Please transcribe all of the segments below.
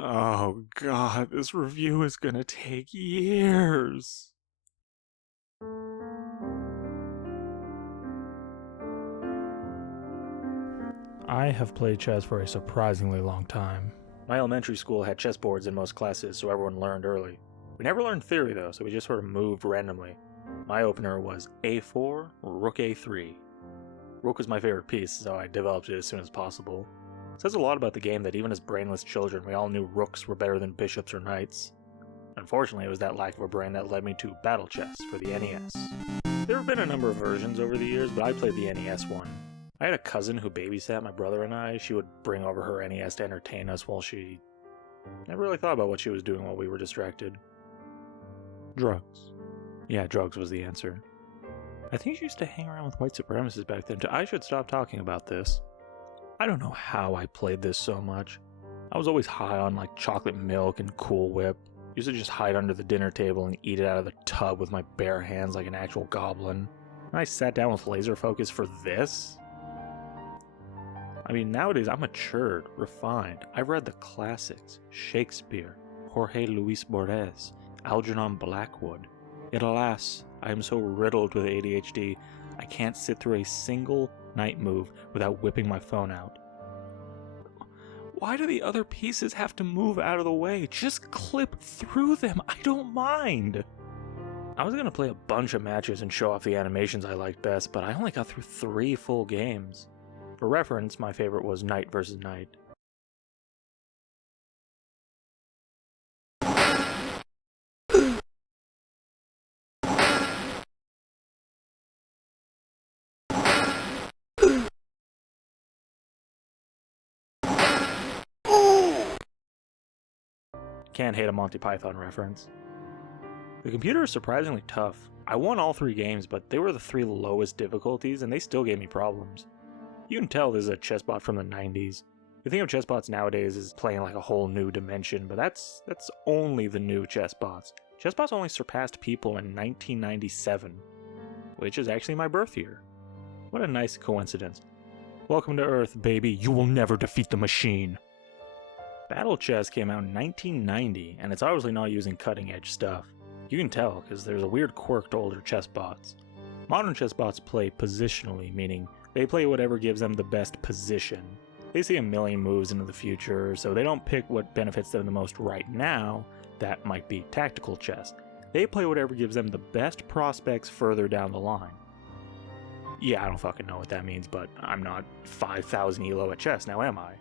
Oh god, this review is gonna take years. I have played chess for a surprisingly long time. My elementary school had chessboards in most classes, so everyone learned early. We never learned theory though, so we just sort of moved randomly. My opener was a4, rook a3. Rook was my favorite piece, so I developed it as soon as possible. It says a lot about the game that even as brainless children, we all knew rooks were better than bishops or knights. Unfortunately, it was that lack of a brain that led me to Battle Chess for the NES. There have been a number of versions over the years, but I played the NES one. I had a cousin who babysat my brother and I. She would bring over her NES to entertain us while she never really thought about what she was doing while we were distracted. Drugs. Yeah, drugs was the answer. I think she used to hang around with white supremacists back then too. I should stop talking about this. I don't know how I played this so much. I was always high on like chocolate milk and Cool Whip. Used to just hide under the dinner table and eat it out of the tub with my bare hands like an actual goblin. And I sat down with laser focus for this? I mean, nowadays I'm matured, refined. I've read the classics, Shakespeare, Jorge Luis Borges, Algernon Blackwood. Yet alas, I am so riddled with ADHD, I can't sit through a single knight move without whipping my phone out. Why do the other pieces have to move out of the way? Just clip through them, I don't mind! I was gonna play a bunch of matches and show off the animations I liked best, but I only got through 3 full games. For reference, my favorite was Knight vs. Knight. Can't hate a Monty Python reference. The computer is surprisingly tough. I won all 3 games, but they were the 3 lowest difficulties, and they still gave me problems. You can tell this is a chessbot from the 90s. You think of chessbots nowadays as playing like a whole new dimension, but that's only the new chessbots. Chessbots only surpassed people in 1997, which is actually my birth year. What a nice coincidence. Welcome to Earth, baby. You will never defeat the machine. Battle Chess came out in 1990, and it's obviously not using cutting-edge stuff. You can tell, because there's a weird quirk to older chessbots. Modern chessbots play positionally, meaning they play whatever gives them the best position. They see a million moves into the future, so they don't pick what benefits them the most right now. That might be tactical chess. They play whatever gives them the best prospects further down the line. Yeah, I don't fucking know what that means, but I'm not 5,000 ELO at chess, now am I?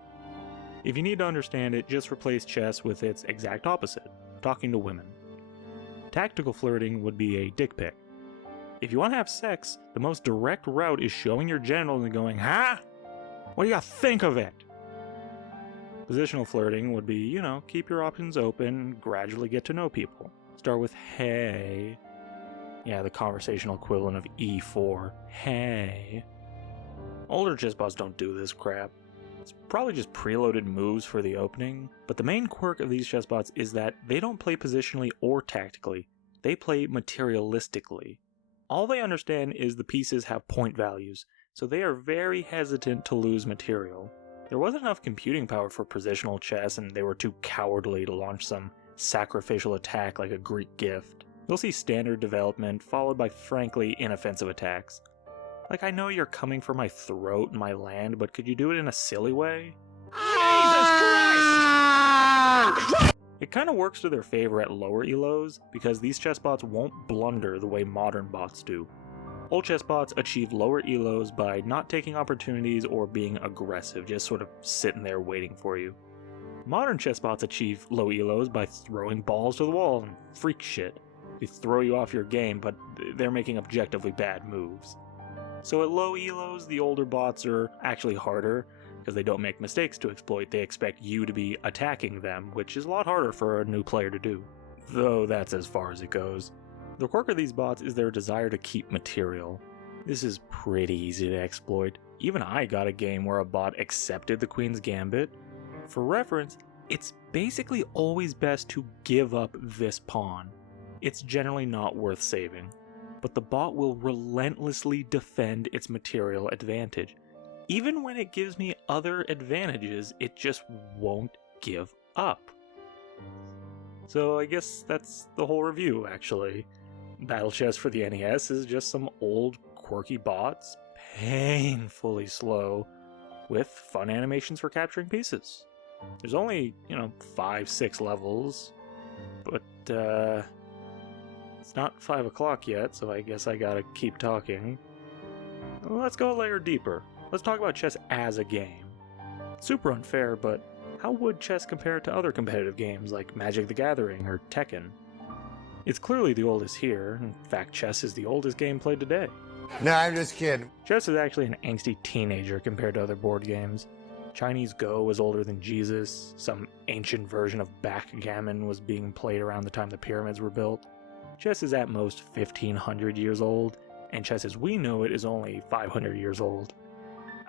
If you need to understand it, just replace chess with its exact opposite, talking to women. Tactical flirting would be a dick pic. If you want to have sex, the most direct route is showing your genitals and going, "Huh? What do you think of it?" Positional flirting would be, keep your options open, gradually get to know people. Start with, "Hey." Yeah, the conversational equivalent of E4. Hey. Older chessbots don't do this crap. It's probably just preloaded moves for the opening, but the main quirk of these chessbots is that they don't play positionally or tactically. They play materialistically. All they understand is the pieces have point values, so they are very hesitant to lose material. There wasn't enough computing power for positional chess, and they were too cowardly to launch some sacrificial attack like a Greek gift. You'll see standard development, followed by frankly inoffensive attacks. Like, I know you're coming for my throat and my land, but could you do it in a silly way? Jesus Christ! It kinda works to their favor at lower ELOs, because these chessbots won't blunder the way modern bots do. Old chessbots achieve lower ELOs by not taking opportunities or being aggressive, just sort of sitting there waiting for you. Modern chessbots achieve low ELOs by throwing balls to the wall and freak shit. They throw you off your game, but they're making objectively bad moves. So at low ELOs, the older bots are actually harder, because they don't make mistakes to exploit. They expect you to be attacking them, which is a lot harder for a new player to do. Though that's as far as it goes. The quirk of these bots is their desire to keep material. This is pretty easy to exploit. Even I got a game where a bot accepted the Queen's Gambit. For reference, it's basically always best to give up this pawn. It's generally not worth saving. But the bot will relentlessly defend its material advantage. Even when it gives me other advantages, it just won't give up. So I guess that's the whole review, actually. Battle Chess for the NES is just some old, quirky bots, painfully slow, with fun animations for capturing pieces. There's only, 5-6 levels, but it's not 5 o'clock yet, so I guess I gotta keep talking. Well, let's go a layer deeper. Let's talk about chess as a game. Super unfair, but how would chess compare to other competitive games like Magic the Gathering or Tekken? It's clearly the oldest here. In fact, chess is the oldest game played today. No, I'm just kidding. Chess is actually an angsty teenager compared to other board games. Chinese Go was older than Jesus. Some ancient version of backgammon was being played around the time the pyramids were built. Chess is at most 1500 years old, and chess as we know it is only 500 years old.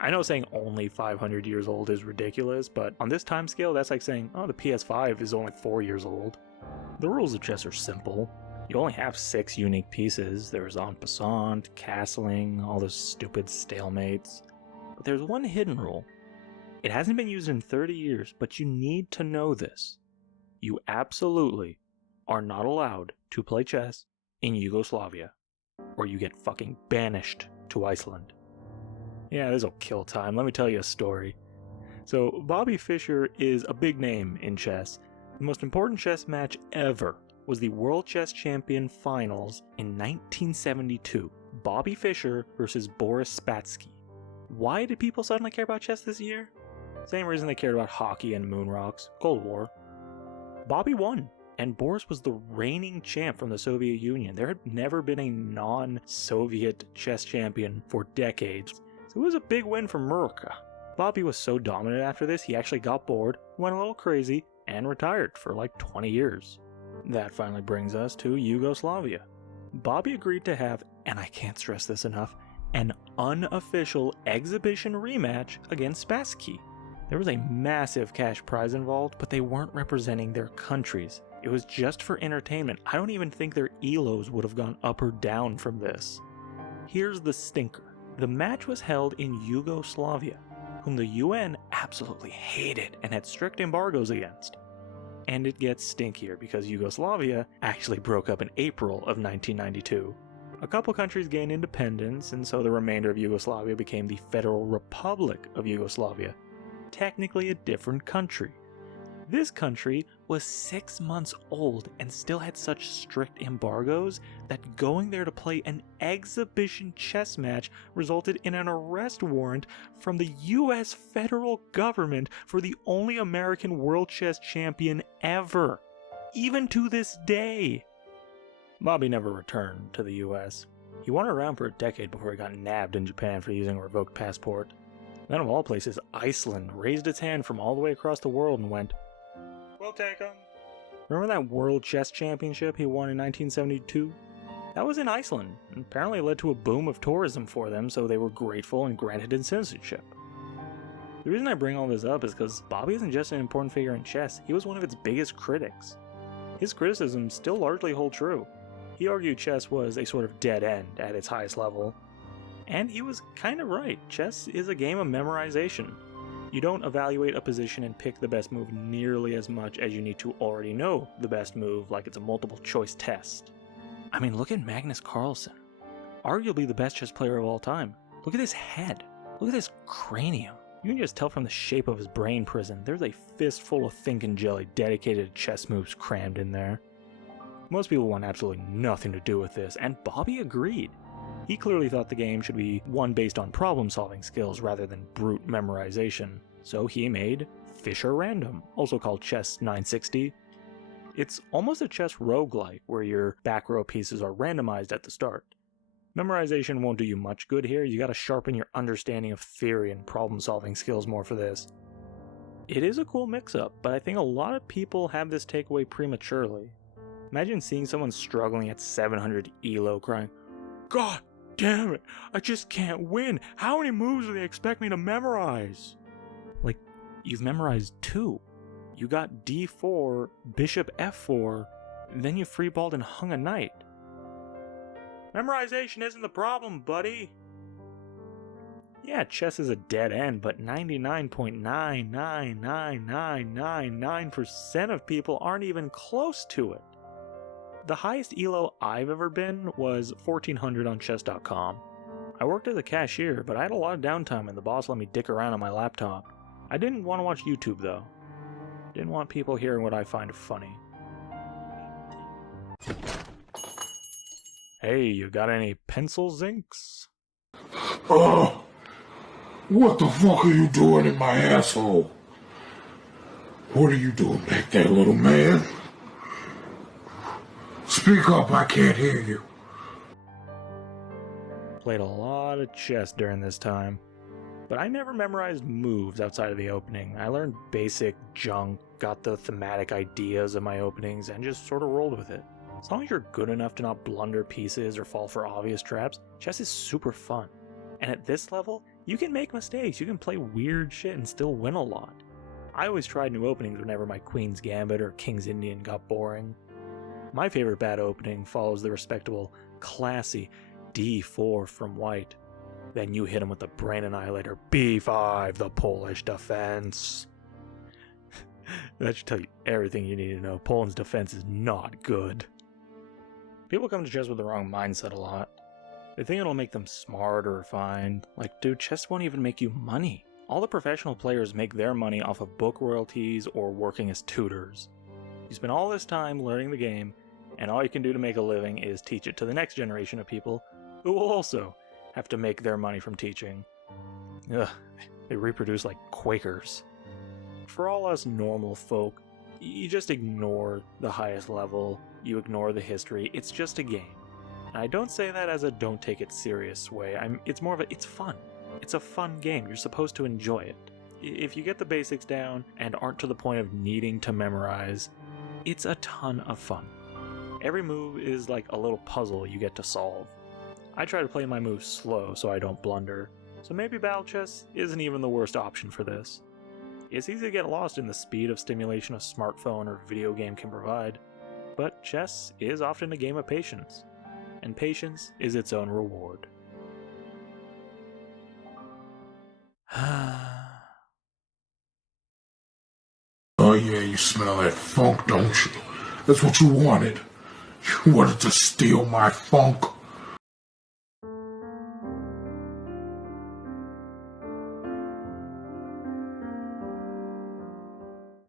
I know saying only 500 years old is ridiculous, but on this time scale, that's like saying, oh, the PS5 is only 4 years old. The rules of chess are simple. You only have 6 unique pieces. There's en passant, castling, all those stupid stalemates. But there's one hidden rule. It hasn't been used in 30 years, but you need to know this. You absolutely are not allowed to play chess in Yugoslavia, or you get fucking banished to Iceland. Yeah, this'll kill time. Let me tell you a story. So, Bobby Fischer is a big name in chess. The most important chess match ever was the World Chess Champion Finals in 1972. Bobby Fischer versus Boris Spassky. Why did people suddenly care about chess this year? Same reason they cared about hockey and moon rocks. Cold War. Bobby won, and Boris was the reigning champ from the Soviet Union. There had never been a non-Soviet chess champion for decades, so it was a big win for Murka. Bobby was so dominant after this, he actually got bored, went a little crazy, and retired for like 20 years. That finally brings us to Yugoslavia. Bobby agreed to have, and I can't stress this enough, an unofficial exhibition rematch against Spassky. There was a massive cash prize involved, but they weren't representing their countries. It was just for entertainment. I don't even think their ELOs would have gone up or down from this. Here's the stinker. The match was held in Yugoslavia, whom the UN absolutely hated and had strict embargoes against. And it gets stinkier because Yugoslavia actually broke up in April of 1992. A couple countries gained independence, and so the remainder of Yugoslavia became the Federal Republic of Yugoslavia, technically a different country. This country was 6 months old and still had such strict embargoes that going there to play an exhibition chess match resulted in an arrest warrant from the US federal government for the only American world chess champion ever, even to this day. Bobby never returned to the US. He wandered around for a decade before he got nabbed in Japan for using a revoked passport. Then of all places, Iceland raised its hand from all the way across the world and went, "We'll take him." Remember that World Chess Championship he won in 1972? That was in Iceland, and apparently led to a boom of tourism for them, so they were grateful and granted him citizenship. The reason I bring all this up is because Bobby isn't just an important figure in chess, he was one of its biggest critics. His criticisms still largely hold true. He argued chess was a sort of dead end at its highest level. And he was kind of right. Chess is a game of memorization. You don't evaluate a position and pick the best move nearly as much as you need to already know the best move like it's a multiple choice test. I mean, look at Magnus Carlsen. Arguably the best chess player of all time. Look at his head. Look at his cranium. You can just tell from the shape of his brain prison, there's a fistful of thinking jelly dedicated to chess moves crammed in there. Most people want absolutely nothing to do with this, and Bobby agreed. He clearly thought the game should be one based on problem-solving skills rather than brute memorization, so he made Fischer Random, also called Chess 960. It's almost a chess roguelike, where your back row pieces are randomized at the start. Memorization won't do you much good here, you gotta sharpen your understanding of theory and problem-solving skills more for this. It is a cool mix-up, but I think a lot of people have this takeaway prematurely. Imagine seeing someone struggling at 700 ELO crying, "God damn it, I just can't win. How many moves do they expect me to memorize?" Like, you've memorized 2. You got D4, Bishop F4, then you freeballed and hung a knight. Memorization isn't the problem, buddy. Yeah, chess is a dead end, but 99.99999% of people aren't even close to it. The highest ELO I've ever been was 1400 on chess.com. I worked as a cashier, but I had a lot of downtime and the boss let me dick around on my laptop. I didn't want to watch YouTube though. Didn't want people hearing what I find funny. Hey, you got any pencils, Zinks? What the fuck are you doing in my asshole? What are you doing back there, little man? Speak up, I can't hear you. Played a lot of chess during this time, but I never memorized moves outside of the opening. I learned basic junk, got the thematic ideas of my openings, and just sort of rolled with it. As long as you're good enough to not blunder pieces or fall for obvious traps, chess is super fun. And at this level, you can make mistakes, you can play weird shit and still win a lot. I always tried new openings whenever my Queen's Gambit or King's Indian got boring. My favorite bad opening follows the respectable, classy d4 from white. Then you hit him with the Brain Annihilator b5, the Polish defense. That should tell you everything you need to know. Poland's defense is not good. People come to chess with the wrong mindset a lot. They think it'll make them smart or refined. Like, dude, chess won't even make you money. All the professional players make their money off of book royalties or working as tutors. You spend all this time learning the game, and all you can do to make a living is teach it to the next generation of people who will also have to make their money from teaching. Ugh, they reproduce like Quakers. For all us normal folk, you just ignore the highest level, you ignore the history, it's just a game. And I don't say that as a don't take it serious way, it's more of it's fun. It's a fun game, you're supposed to enjoy it. If you get the basics down and aren't to the point of needing to memorize, it's a ton of fun. Every move is like a little puzzle you get to solve. I try to play my moves slow so I don't blunder, so maybe Battle Chess isn't even the worst option for this. It's easy to get lost in the speed of stimulation a smartphone or video game can provide, but chess is often a game of patience, and patience is its own reward. Oh yeah, you smell that funk, don't you? That's what you wanted. You wanted to steal my funk.